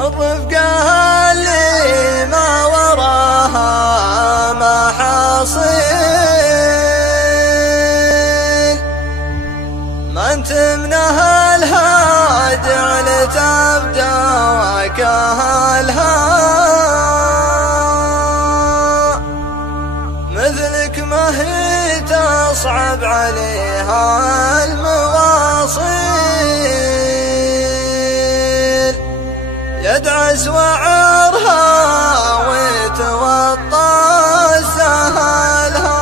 الرفقة اللي ما وراها محاصيل، ما انت من اهلها جعل تبدا وكاهلها، مثلك ما هي تصعب عليها المواصيل، يدعس وعرها ويتوطى سهلها.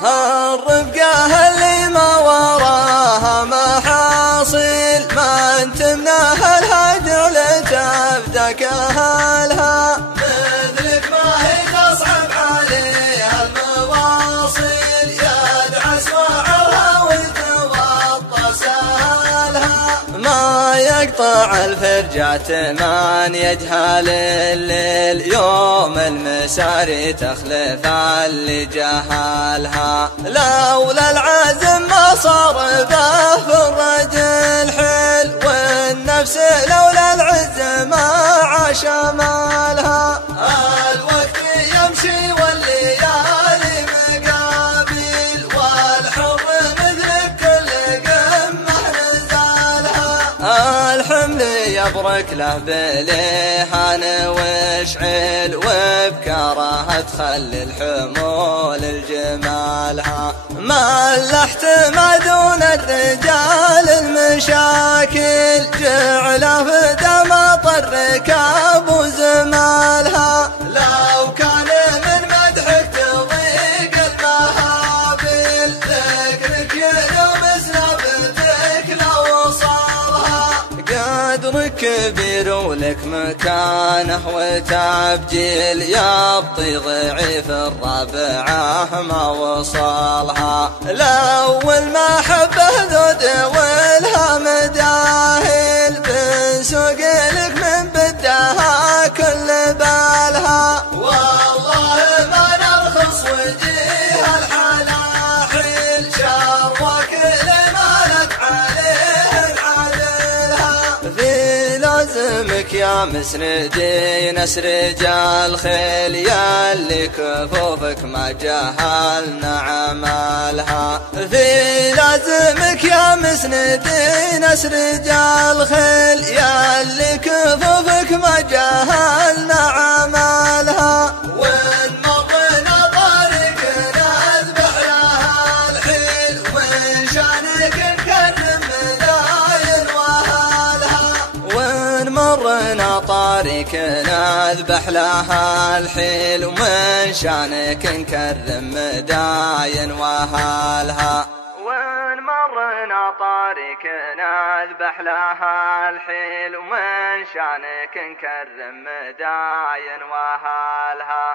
هالرفقة اللي ما وراها محاصيل، ما انت من اهلها جعل تبدا كاهلها، مثلك ما هي تصعب عليها المواصيل، يدعس وعرها ويتوطى سهلها. ما يقطع الفرجات من يجهل الليل، يوم المساري تخلف اللي جهلها، لولا العزم ما صار به في الرجل حيل، والنفس لولا العز ما عاش مالها. الوقت يمشي والليالي مقابل، والحر مثلك كل قمة نزالها، الحمل يبرك له بليحان وشعل، وبكاره تخلي الحمول الجمالها، ملحت ما دون الرجال المشاكل، جعله في دم الركاب وزمالها، لو كان من مدحك تضيق المهابل، ذكرك يوم سنبتك لو صارها، قدرك كبير ولك مكانه وتبجيل، يبطي ضعيف الربعه ما وصلها، الاول ما حبه ذود والها مداهل، بنسوق لك من بدها كل بالها، والله ما نرخص وجيه الحلاحيل، شروك لمالت عليه عدلها، في لازمك يا مسندي نسرج الخيل، ياللي كفوفك ما جهلنا عمالها، في لازمك يا مسندي نسرج الخيل، ياللي كفوفك ما جهلنا عمالها، وين مرنا طارق نذبح لها الحيل، وين شانك نكرم مداين وهالها، وين مرنا طارق نذبح لها الحيل، ومن شانك نكرم مداين وهالها، وين مرنا طارق نذبح لها الحيل، ومن شانك نكرم مداين وهالها.